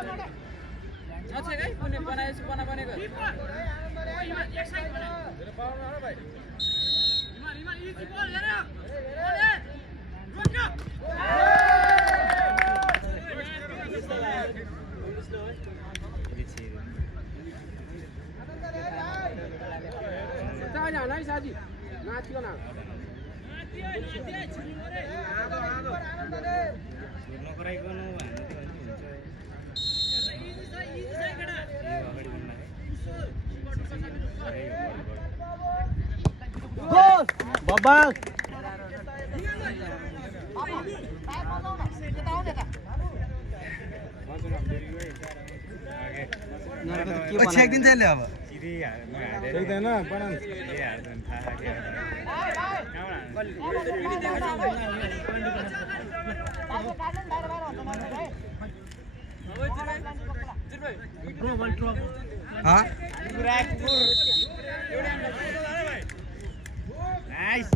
अच्छा गाई कुनै बनाएछु बनेको एक साइड बना पाउनु हो भाइ हिमा इजी बल हेर रोक चाहे जाना है साजी नाच को ना बाबा अच्छा एक दिन चले अब देख्दैन बनाउनु नाइस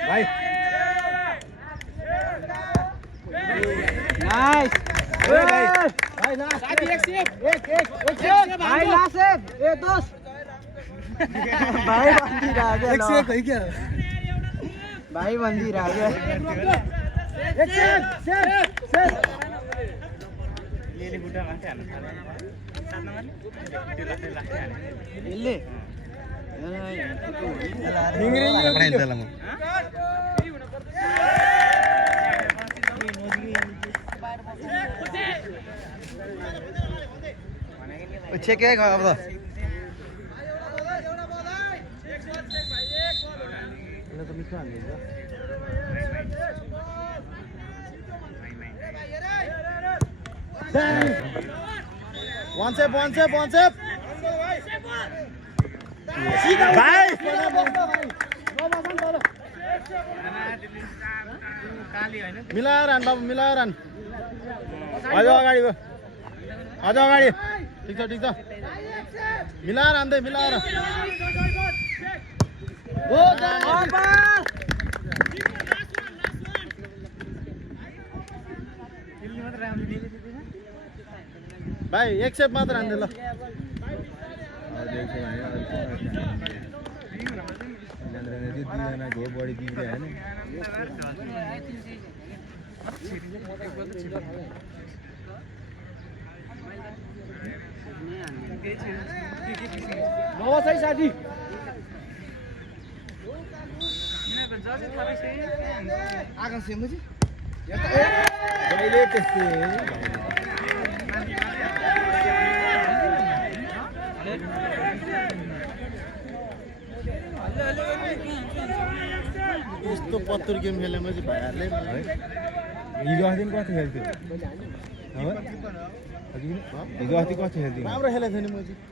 भाइ नाइस भाइ लास्ट साथी एक भाइ लास्ट ए दोस्त भाइ बन्दी राख्यो एक सेक है क्या भाइ बन्दी राख्यो एक सेक यसले बुट्टा माथि हाल्नु थाल्यो यसले चेक है अब त One step. भाइ मिलाएर आन बाबु मिलाएर आन अझ अगाडि ठिक छ मिलाएर आन्दै मिलाएर भाइ एक सेप मात्र हान्दै ल बढी बिग्रियो होइन है साथी आकाश जहिले त्यस्तै यस्तो पत्तर गेम खेलेपछि भाइहरूले हिजो अस्ति कति खेल्थ्यो हिजो अस्ति कति खेल्थ्यो राम्रो खेलेको थियो नि म चाहिँ